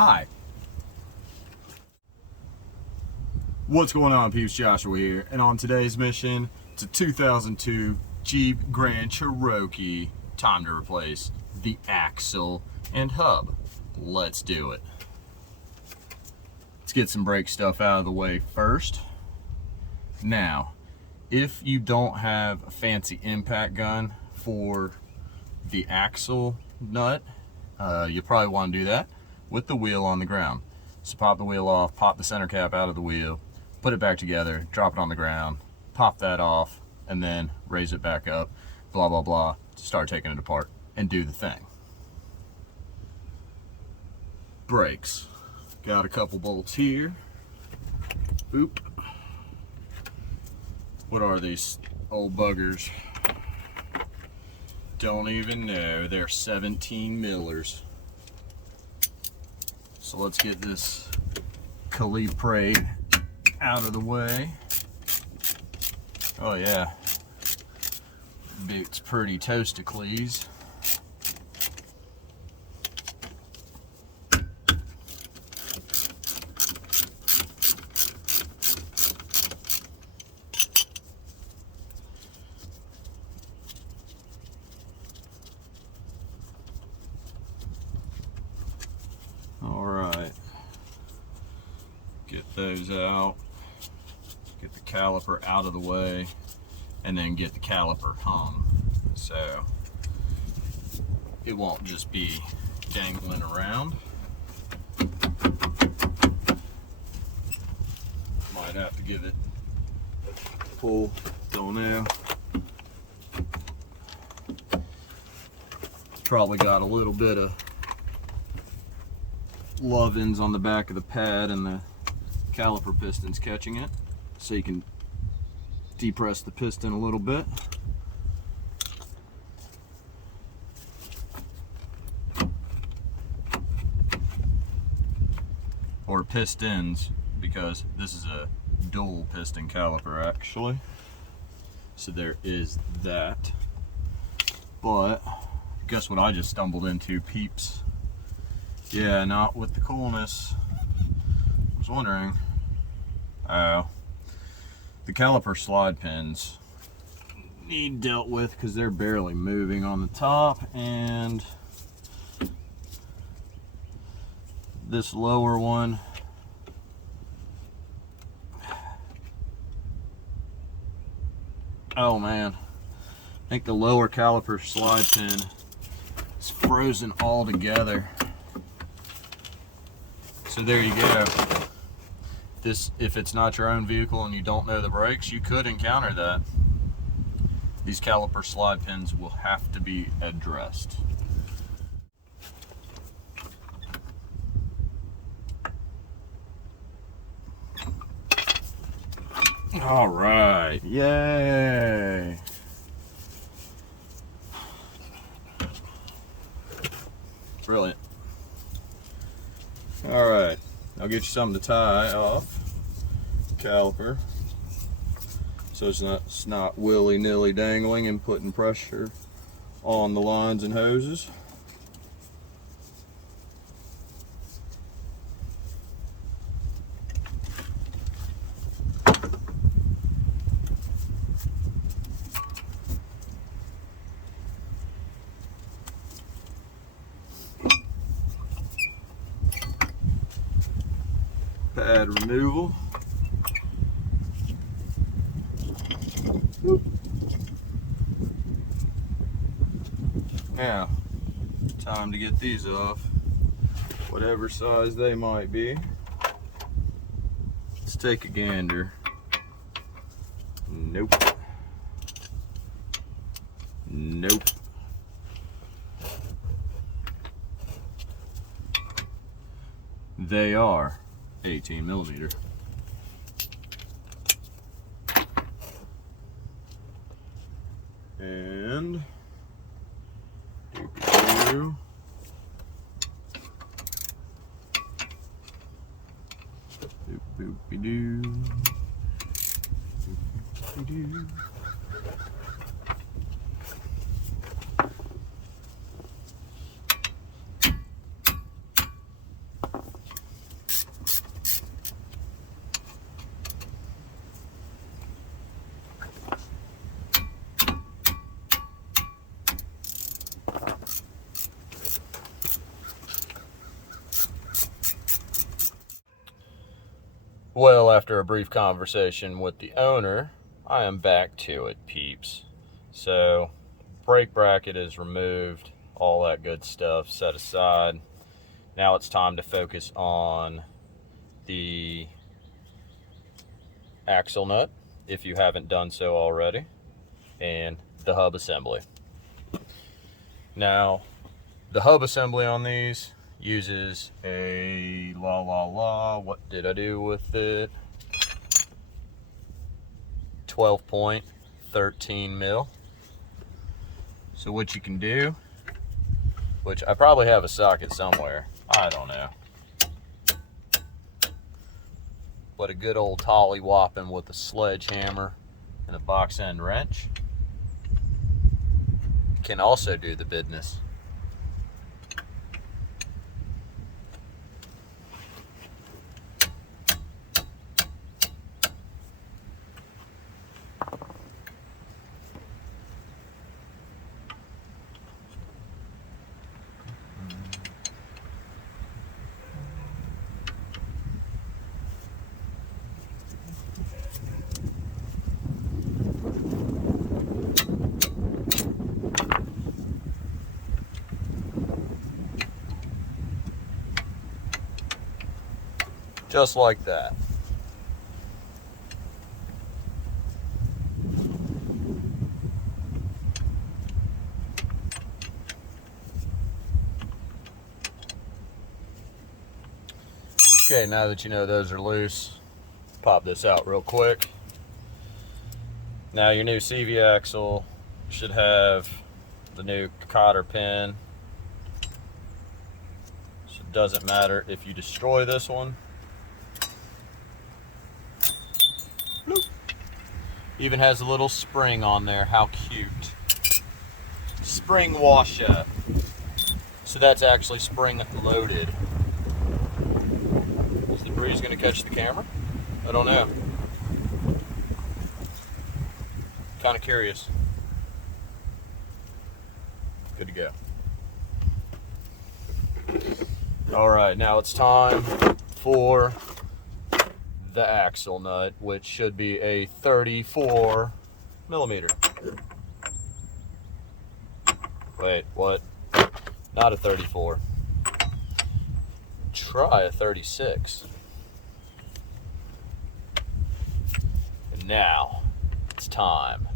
Hi. What's going on, peeps? Joshua here, and on today's mission, it's a 2002 Jeep Grand Cherokee. Time to replace the axle and hub. Let's do it. Let's get some brake stuff out of the way first. Now, if you don't have a fancy impact gun for the axle nut, you probably want to do that with the wheel on the ground. So pop the wheel off, pop the center cap out of the wheel, put it back together, drop it on the ground, pop that off, and then raise it back up, blah, blah, blah, start taking it apart and do the thing. Brakes. Got a couple bolts here. Oop. What are these old buggers? Don't even know. They're 17 millers. So let's get this caliper out of the way. Oh yeah, it's pretty toasticles. All right, get those out, get the caliper out of the way, and then get the caliper hung so it won't just be dangling around. Might have to give it a pull, don't know. It's probably got a little bit of love-ins on the back of the pad and the caliper piston's catching it, so you can depress the piston a little bit. Or pistons, because this is a dual piston caliper actually, so there is that. But guess what I just stumbled into, peeps? Yeah, not with the coolness. I was wondering. Oh, the caliper slide pins need dealt with because they're barely moving on the top, and this lower one, oh man, I think the lower caliper slide pin is frozen all together. So there you go. If it's not your own vehicle and you don't know the brakes, you could encounter that. These caliper slide pins will have to be addressed. All right, yay. Brilliant. All right, I'll get you something to tie off caliper so it's not willy-nilly dangling and putting pressure on the lines and hoses. Pad removal. Now, time to get these off, whatever size they might be. Let's take a gander. Nope. Nope. They are 18 millimeter. And doopy-doo. Doop-doopy-doo. Doop-doopy-doo. Well, after a brief conversation with the owner, I am back to it, peeps. So, brake bracket is removed, all that good stuff set aside. Now it's time to focus on the axle nut, if you haven't done so already, and the hub assembly. Now, the hub assembly on these uses a what did I do with it? 12.13 mil. So what you can do, which I probably have a socket somewhere, I don't know, but a good old tolly-whopping with a sledgehammer and a box end wrench can also do the business. Just like that. Okay, now that you know those are loose, pop this out real quick. Now your new CV axle should have the new cotter pin. So it doesn't matter if you destroy this one. Even has a little spring on there. How cute. Spring washer. So that's actually spring loaded. Is the breeze going to catch the camera? I don't know. Kind of curious. Good to go. All right, now it's time for the axle nut, which should be a 34 millimeter. Wait, what? Not a 34. Try a 36. And now it's time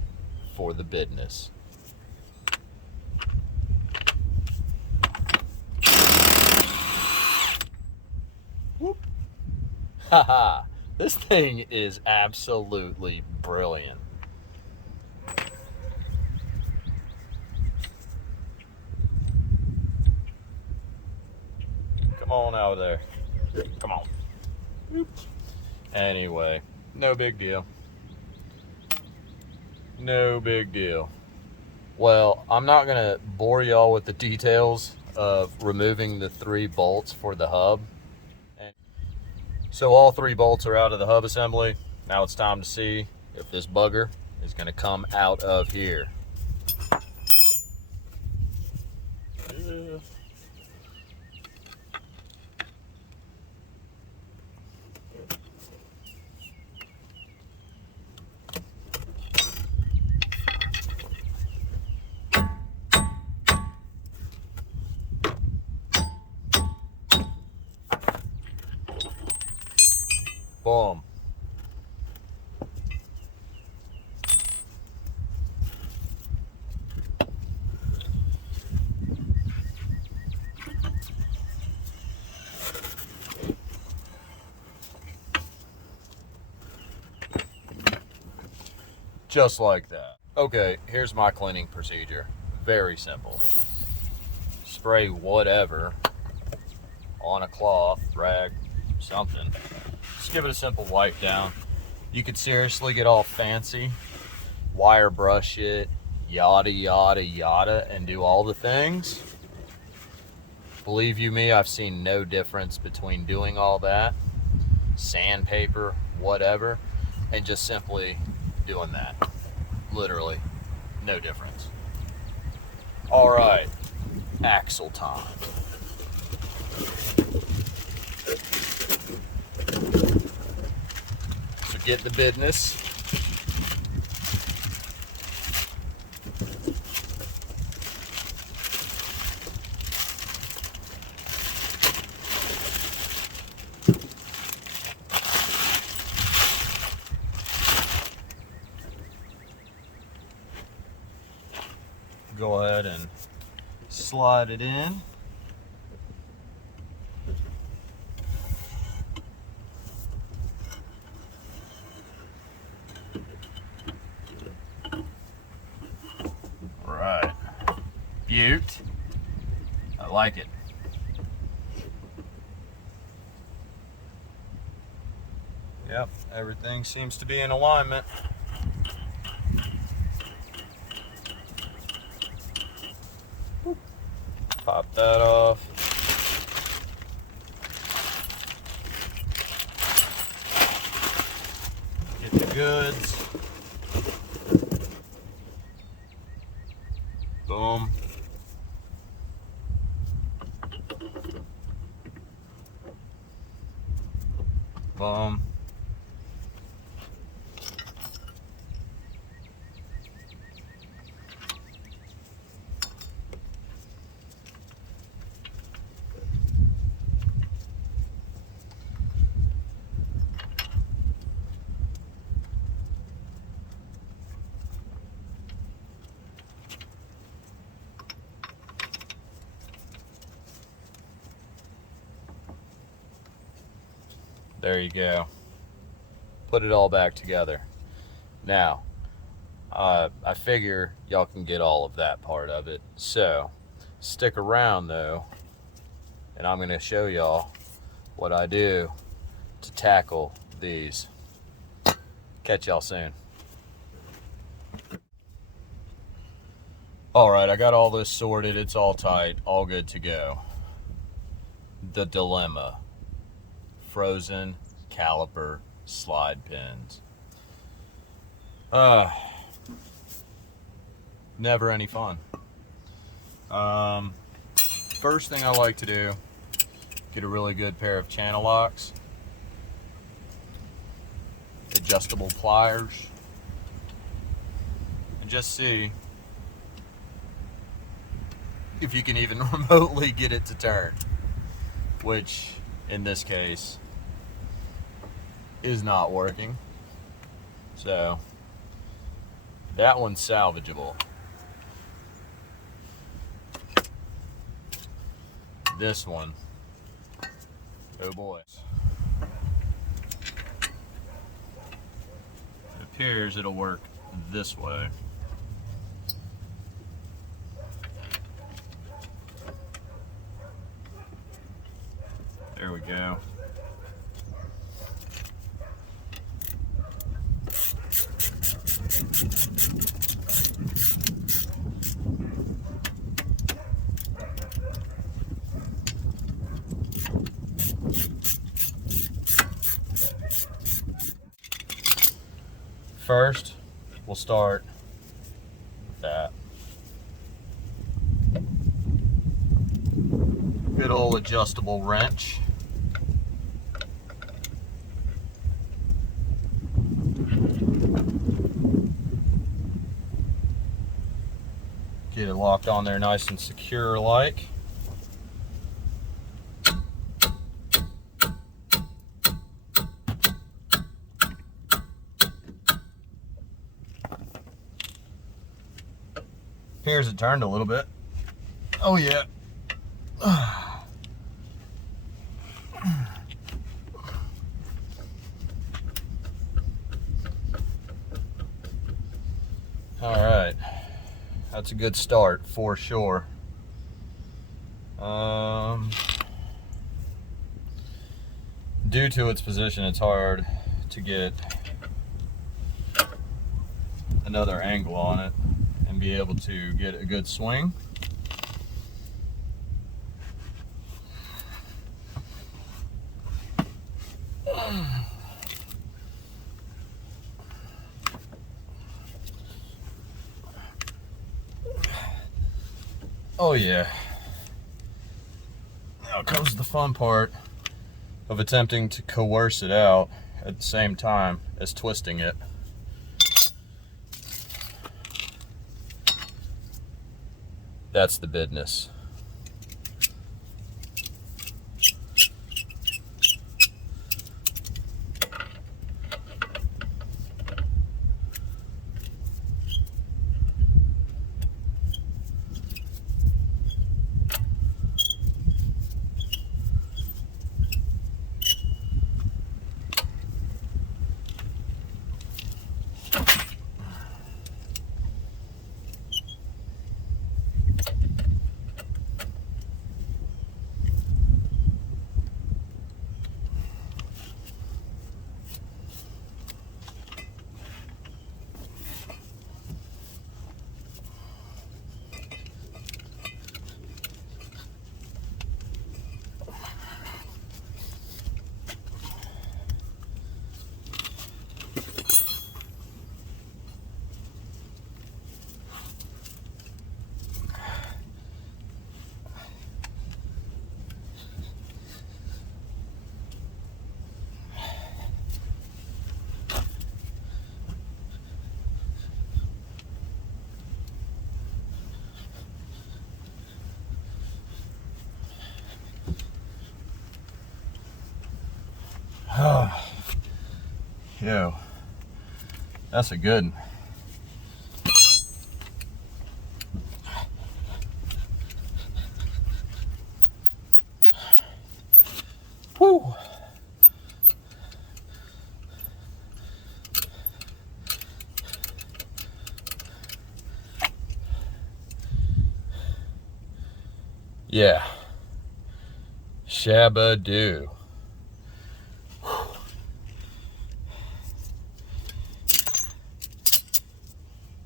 for the business. Whoop. Haha. This thing is absolutely brilliant. Come on out of there. Come on. Anyway, no big deal. No big deal. Well, I'm not going to bore y'all with the details of removing the 3 bolts for the hub. So all 3 bolts are out of the hub assembly. Now it's time to see if this bugger is going to come out of here. Boom. Just like that. Okay, here's my cleaning procedure. Very simple. Spray whatever on a cloth, rag, something. Just give it a simple wipe down. You could seriously get all fancy, wire brush it, yada, yada, yada, and do all the things. Believe you me, I've seen no difference between doing all that, sandpaper, whatever, and just simply doing that. Literally, no difference. All right, axle time. get the business. Go ahead and slide it in. All right, Butte. I like it. Yep, everything seems to be in alignment. Pop that off. Get the goods. Boom. Boom. There you go. Put it all back together. Now, I figure y'all can get all of that part of it. So, stick around though, and I'm gonna show y'all what I do to tackle these. Catch y'all soon. All right, I got all this sorted. It's all tight, all good to go. The dilemma. Frozen caliper slide pins. Never any fun. First thing I like to do, get a really good pair of channel locks, adjustable pliers, and just see if you can even remotely get it to turn, which in this case is not working. So that one's salvageable. This one, oh boy. It appears it'll work this way. There we go. First, we'll start with that. Good old adjustable wrench. Get it locked on there nice and secure like. Appears it turned a little bit. Oh yeah. All right, that's a good start for sure. Due to its position, it's hard to get another angle on it and be able to get a good swing. Oh yeah. Now comes the fun part of attempting to coerce it out at the same time as twisting it. That's the business. Yo, that's a good one. Whew. Yeah. Shabba-doo.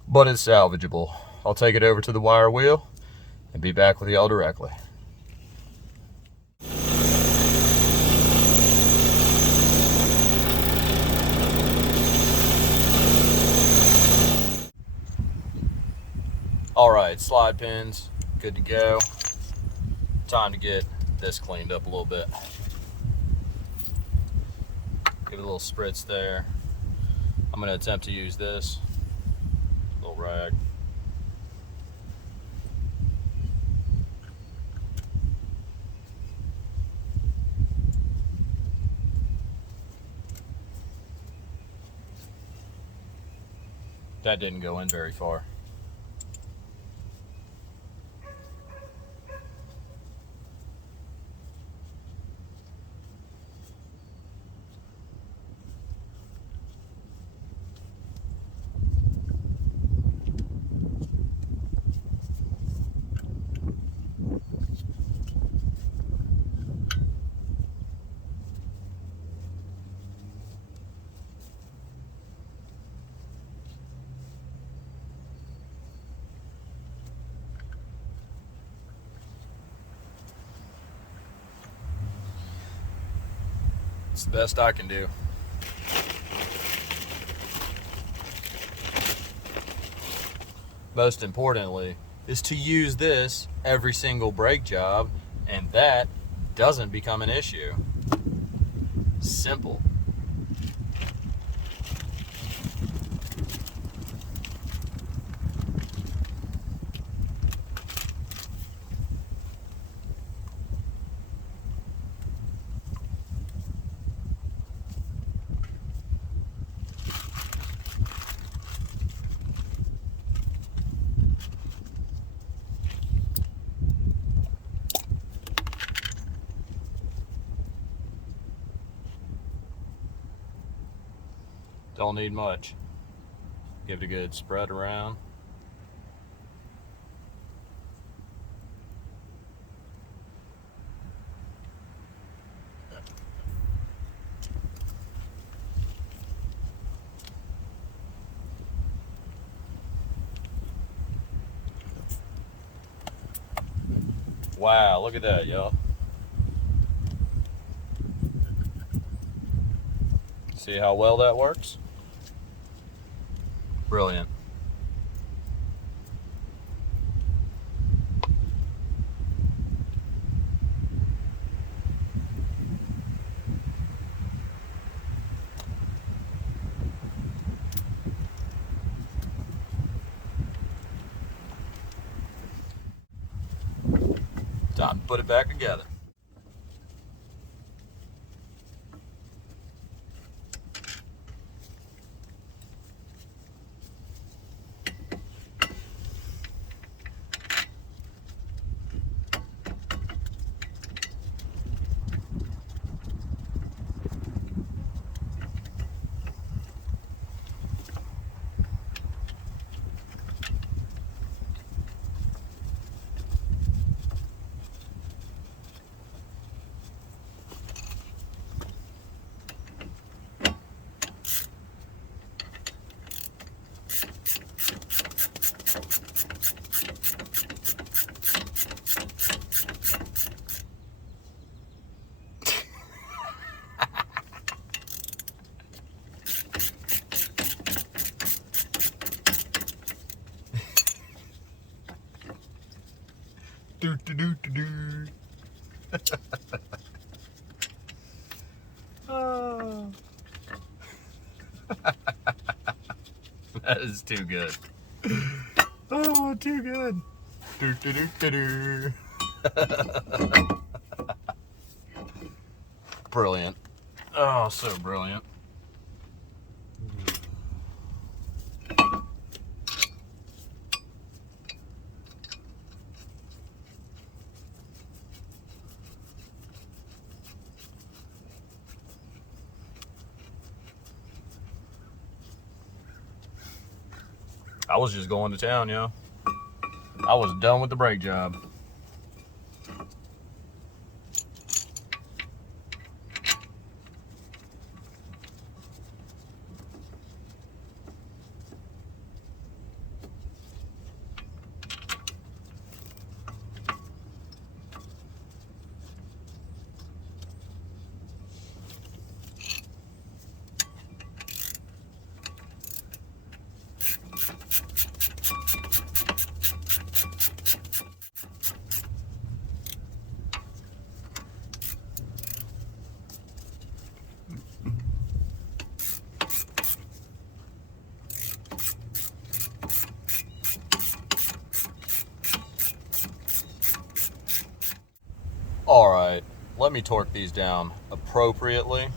But it's salvageable. I'll take it over to the wire wheel and be back with y'all directly. All right, slide pins, good to go. Time to get this cleaned up a little bit. Get a little spritz there. I'm gonna attempt to use this little rag. That didn't go in very far. It's the best I can do. Most importantly is to use this every single brake job, and that doesn't become an issue. Simple. Don't need much. Give it a good spread around. Wow, look at that, y'all. See how well that works? Brilliant. Time to put it back together. Do, do, do, do, do. Oh. That is too good. Oh, too good. Do, do, do, do, do. Brilliant. Oh, so brilliant. I was just going to town, yo. I was done with the brake job. All right, let me torque these down appropriately.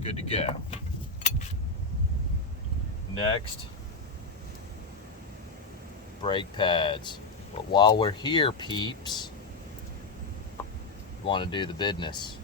Good to go. Next, brake pads. But while we're here, peeps, we want to do the business.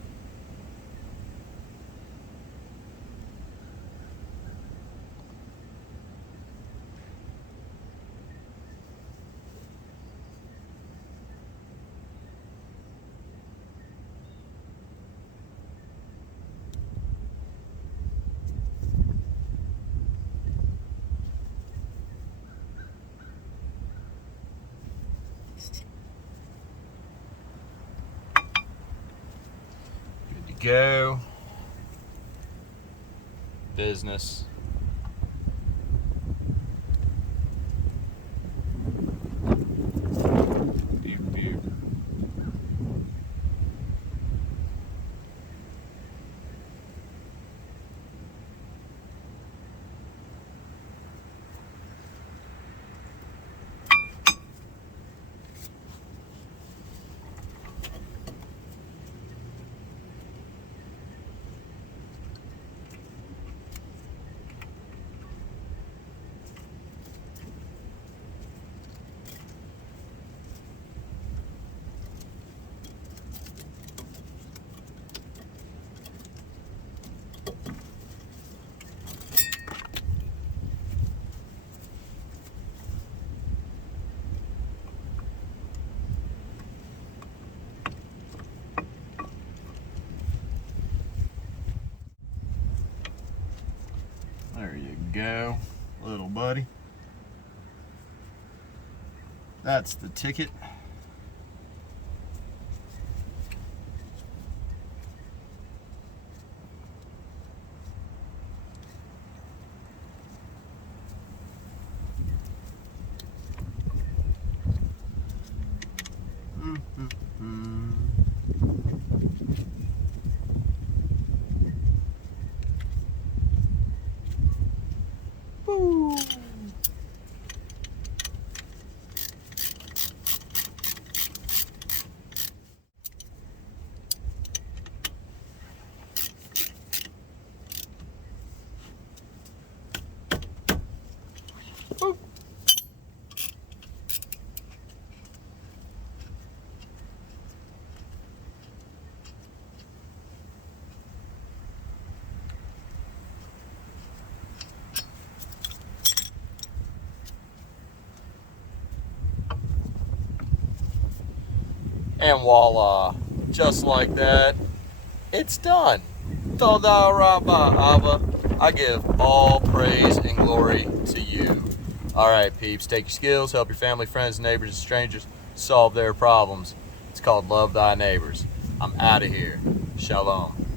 Go. Business. Beep, beep. There you go, little buddy. That's the ticket. And voila, just like that, it's done. Toda Rabba Abba. I give all praise and glory to you. All right, peeps, take your skills, help your family, friends, neighbors, and strangers solve their problems. It's called Love Thy Neighbors. I'm out of here. Shalom.